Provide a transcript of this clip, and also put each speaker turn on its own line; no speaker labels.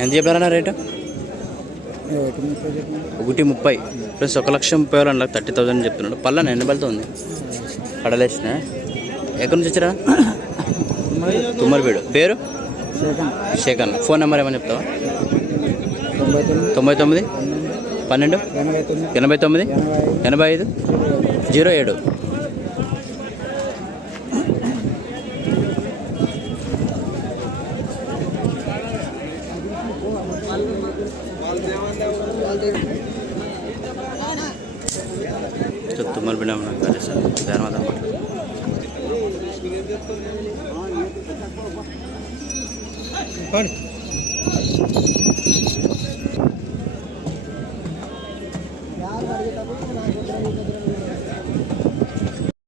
ఎంత చెప్పారన్నా రేటు? ఒకటి ముప్పై. ప్లస్ ఒక లక్ష ముప్పై వేలు అన్న థర్టీ థౌసండ్ చెప్తున్నాడు. పళ్ళని ఎన్ని పళ్ళతో ఉంది? కడలేసిన ఎక్కడి నుంచి వచ్చారా? తుమ్మరిపేడు పేరు? శేఖర్ ఫోన్ నెంబర్ ఏమని చెప్తావా?
తొంభై తొమ్మిది.
పన్నెండు?
ఎనభై తొమ్మిది.
ఎనభై ఐదు? జీరో ఏడు. ತುಮಲ್ ಬಿಡಮನ ಕಾರ್ಯ ಧನ್ಯವಾದ ಯಾರು